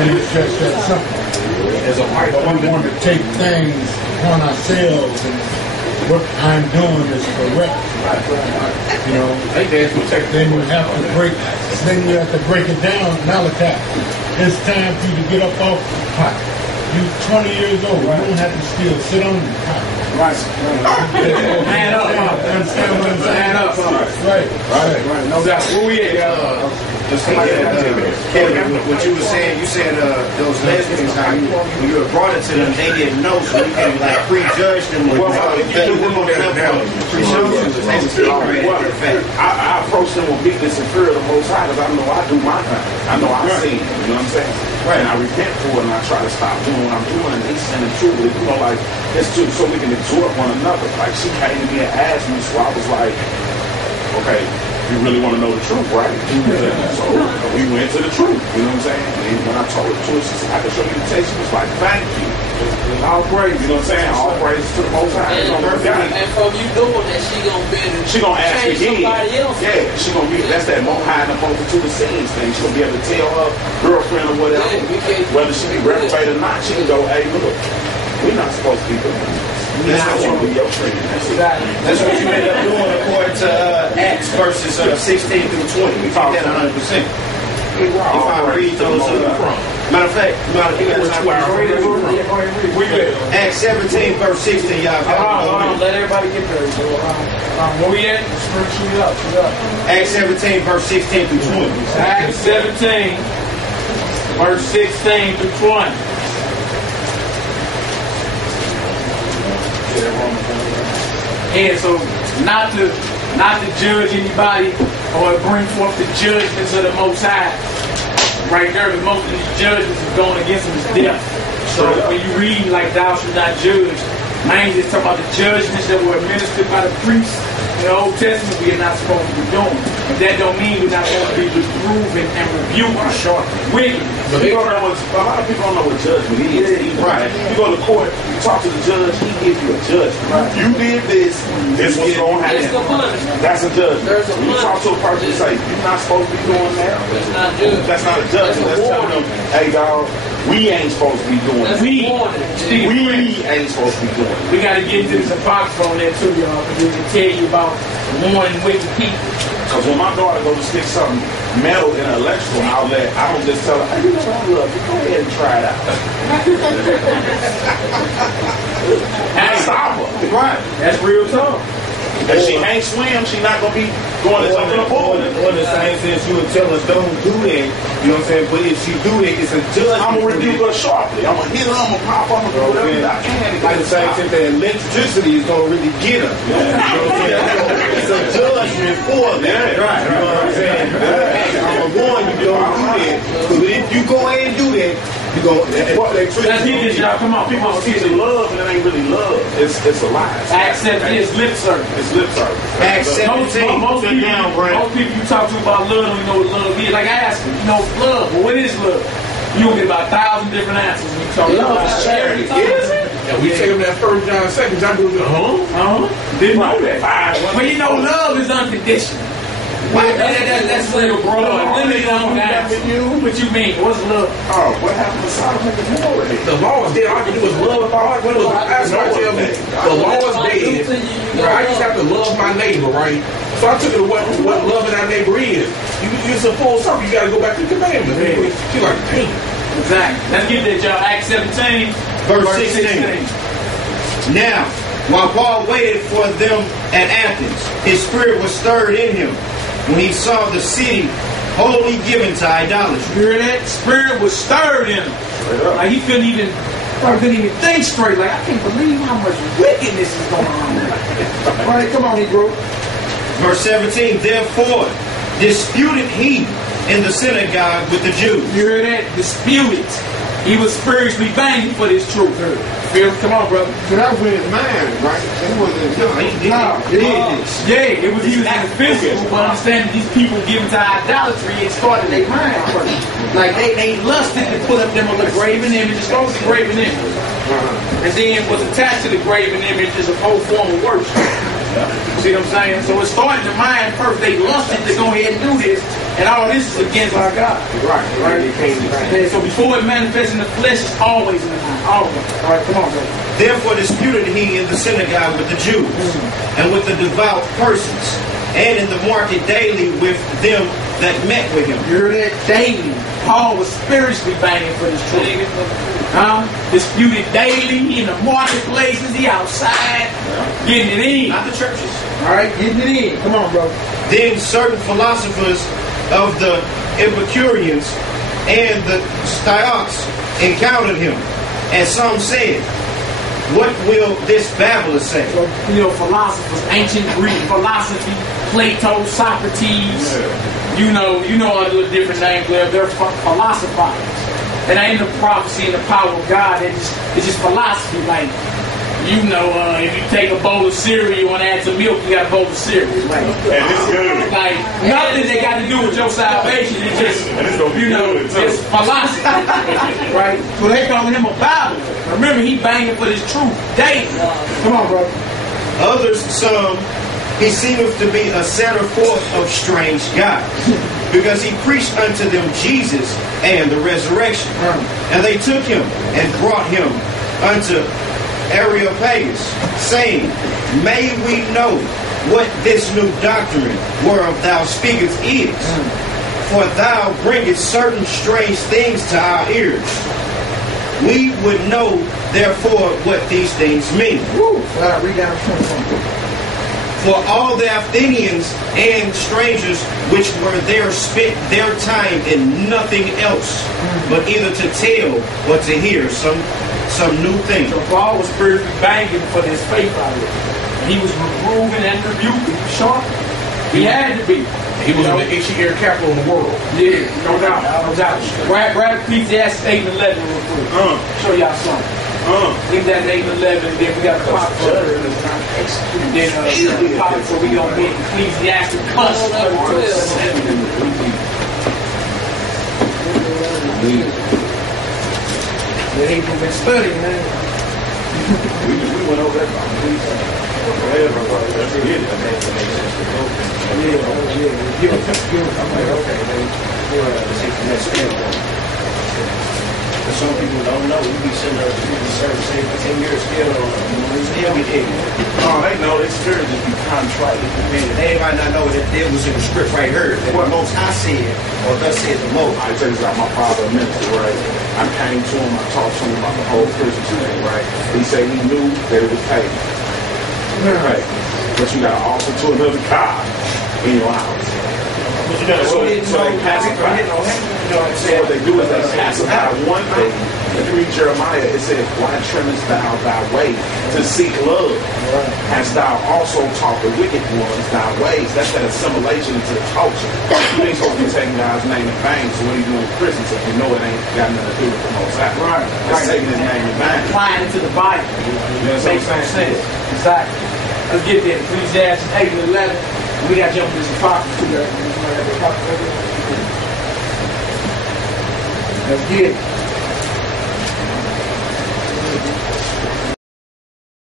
And it's just that simple. But we want to take things upon ourselves and what I'm doing is correct. You know, then you have to break it down. Malachi, it's time for you to get up off the pot. You're 20 years old. You don't have to still sit on the pot. Right. Man up. Understand what I'm saying? Man up. Right. No doubt. Where we at? What you were saying, you said those lesbians, how when you were brought it to them, they didn't know, so you can like prejudge them. I approach them with meekness and fear of the Most High because I know I do my thing. I know I sin. You know what I'm saying? Right. And I repent for it and I try to stop doing what I'm doing. And they sinning too. But you know, like it's too, so we can exhort one another. Like she came to me and asked me, so I was like, okay. You really want to know the truth, right? So we went to the truth, you know what I'm saying? And when I told her the truth, she said, I can show you the text. She was like, thank you. All praise, you know what I'm saying? All praise to the Most High. And from you doing that, she gonna be able to change somebody else. Yeah, she gonna be, that's that high in the multitude of sins thing. She gonna be able to tell her girlfriend or whatever, whether she be reprobate or not, she can go, hey, look, we're not supposed to be doing this. That's what you That's what you end up doing according to Acts verses 16 through 20. We talk that 100%. If I read those, matter of fact, Acts 17 verse 16, y'all. Let everybody get there. Where we at? Shoot up. Acts 17 verse 16 through 20. Acts 17 verse 16 through 20. And so not to judge anybody or bring forth the judgments of the Most High. Right there, the most of these judgments is going against him is death. So when you read like thou shalt not judge, man, just talking about the judgments that were administered by the priests in the Old Testament we are not supposed to be doing. But that don't mean we're not supposed to be reproving and rebuking wicked. But a lot of people don't know what judgment is. Right. You go to court, you talk to the judge, he gives you a judgment. Right. You did this what's going to happen. That's a judgment. When you talk to a person, you say, you're not supposed to be doing that. That's not a judgment. That's telling them, hey, dog, we ain't supposed to be doing it. We ain't supposed to be doing it. We got to get into this apocrypha on there too, y'all, because we can tell you about warning wicked people. Because when my daughter goes to stick something metal in an electrical outlet, I don't just tell her, hey, you know what I love you, go ahead and try it out. I stop her. Right. That's real talk. If she ain't swim, she not going to be going to jump in the pool. Or the same sense you would tell us don't do that. You know what I'm saying? But if she do it, it's a judgment. I'm going to rebuke her sharply. I'm going to hit her, I'm going to pop her, I'm going to do whatever I can. Like the same sense that electricity is going to really get her. You know what I'm saying? It's a judgment for that. Right. You know what I'm saying? I'm going to warn you, don't do that. Because if you go ahead and do that, you go. Let's get this, y'all. Come on. People see the love, and it ain't really love. It's a lie. Acts 17 is lip service. It's lip service. Acts 17. Most people you talk to about love don't know what love is. Like I asked them, you know, love. Well, what is love? You will get about 1,000 different answers when you talk about love. Charity. Is it? And we take them that 1 John, 2 John, didn't know that. But you know, love is unconditional. That's real broad. Limited on that. What you mean? What's love? Oh, what happened to Sodom and Gomorrah? The law is dead. All I can do is love my heart. That's what I tell me. The law is dead. Right? I just have to love my neighbor, right? So I took it to what loving our neighbor is. It's a full circle. You got to go back to the commandments. She's like, damn. Exactly. Let's get that, y'all. Acts 17, verse 16. Now, while Paul waited for them at Athens, his spirit was stirred in him when he saw the city wholly given to idolatry. You hear that? Spirit was stirred in him. Like he couldn't even think straight. Like, I can't believe how much wickedness is going on. All right, come on, Negro. Verse 17, therefore disputed he in the synagogue with the Jews. You hear that? Disputed. He was spiritually banging for this truth. Come on, brother. But that was his mind, right? It wasn't. It was he was in the physical, but understanding these people given to idolatry, it started their mind first. Like they lusted to put up them on the graven image. It started with the graven image, and then was attached to the graven image as a whole form of worship. See what I'm saying? So it started in the mind first. They lusted to go ahead and do this, And all this is against our God. Right. Okay, so before it manifests in the flesh, it's always in the mind. Always. All right, come on, brother. Therefore disputed he in the synagogue with the Jews, and with the devout persons, and in the market daily with them that met with him. You heard that? Daily. Paul was spiritually banging for this truth. Disputed daily in the marketplaces, he outside, getting it in. Not the churches. All right, getting it in. Come on, bro. Then certain philosophers of the Epicureans and the Stoics encountered him, and some said, what will this babbler say? So, philosophers, ancient Greek philosophy, Plato, Socrates, you know all the different names there. They're philosophizers. And ain't the prophecy and the power of God. It's just philosophy. Like, if you take a bowl of cereal, you want to add some milk, you got a bowl of cereal. Like, And it's good. like nothing they got to do with your salvation. It's just, it's philosophy. Right? So they calling him a babbler. Remember, he banging for this truth daily. Come on, bro. Others, some, he seemeth to be a setter forth of strange gods, because he preached unto them Jesus and the resurrection. And they took him and brought him unto Areopagus, saying, may we know what this new doctrine whereof thou speakest is? For thou bringest certain strange things to our ears. We would know, therefore, what these things mean. Read down 21. For all the Athenians and strangers which were there spent their time in nothing else, but either to tell or to hear some new thing. So Paul was spiritually banging for this faith out here. And he was reproving and rebuking, sharp. He had to be. He was in the HER capital of the world. Yeah, no doubt. No doubt. Grab Ecclesiastes 8 and 11 real quick. Show y'all something. Leave that 8 and 11, and then we got the pop for and then the pop for we gonna get Ecclesiastes cuss. They ain't been studying, man. We went over that about 3 times. Some people don't know. We be sitting there serving, say, for 10 years still every day. Oh, they know. They spirit just be contrite. They might not know that there was in the script right here. That what most I said, or thus said the most. I tell you about my father, a minister, right? I came to him, I talked to him about the whole Christian thing, right? He said he knew that it was paid. Right. But you got to offer to another God in your house. So they pacify. So what they do is they pacify one thing. If you read Jeremiah, it says, why trimmest thou thy way to seek love? Hast thou also taught the wicked ones thy ways? That's that assimilation into the culture. You ain't supposed to be taking God's name in vain. So what are you doing in prison if you know it ain't got nothing to do with the Most High? Right. It's taking his name in vain. Applying it to the Bible. Makes no sense. Exactly. Let's get there. Ecclesiastes 8 and 11. We got to jump into some prophecy. Let's get it.